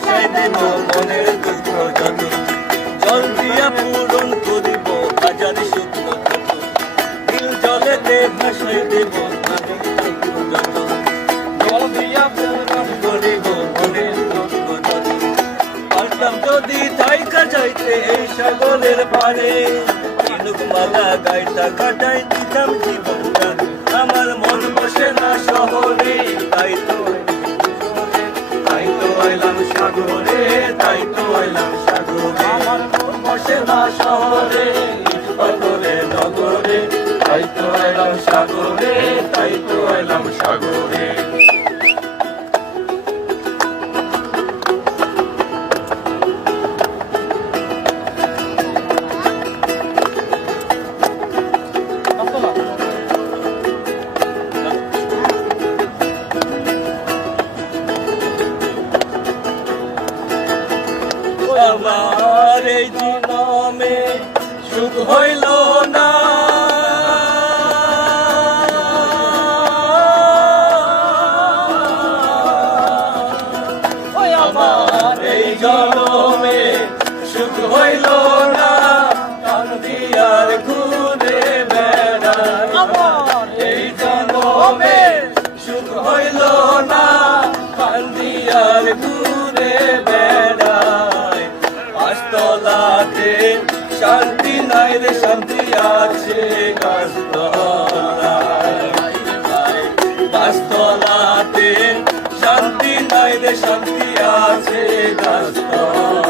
জলেতে দেব মনের দুঃখ যত জল দিয়া পূরণ করিব হাজার শুকনো ক্ষত নীল জলেতে ভাসাই দেব যত যদি থাইকা যাইতে এই পারে মালা গাইতা কাটাই দিতাম জীবনটা আমার মন বসে না শহরে, তাই তো এলাম সাগরে, তাই তো এলাম সাগরে। আমার বসে না শহরে পাথরে নগরে, তাই তো এলাম সাগরে, তাই তো এলাম সাগরে। আমার এই জীবনে সুখ হইল না। আমার এই জন্মে সুখ হইল আছে গাছতলা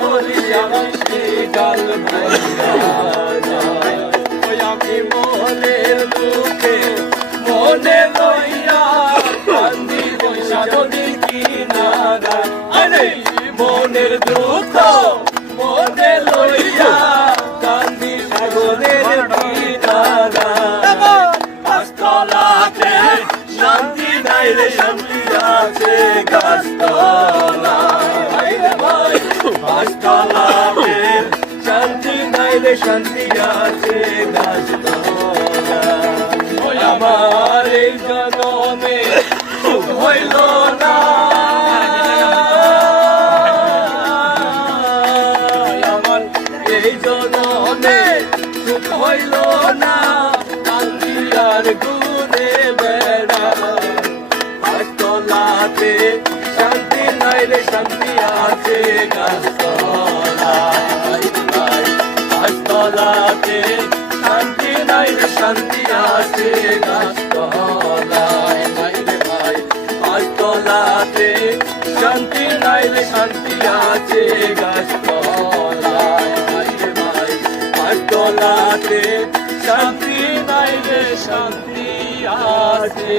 বলি আমি যাই। ওই আমি মনের দুঃখে মনে লইয়া কান্দি বৈশা যদি কি না গাই। আরে, মনের দুঃখ, মনে লইয়া কান্দি, সাগরের কিনারা গাছতলাতে শান্তি নাই রে, শান্তি আছে গাছতলায় ভাই গাছতলাতে শান্তি নাই রে শান্তি আছে গাছতলায় আমার এই জনমে হইল না। আমার এই জনমে সুখ হইল না। কান্দিয়ার গুনে বেড়া। গাছতলাতে শান্তি নাই রে শান্তি আছে গাছতলায় গাছতলাতে শান্তি নাই রে শান্তি আছে গাছতলায় নাই রে ভাই গাছতলাতে শান্তি নাই রে শান্তি আছে গাছতলায় নাই রে ভাই গাছতলাতে শান্তি নাই রে শান্তি আছে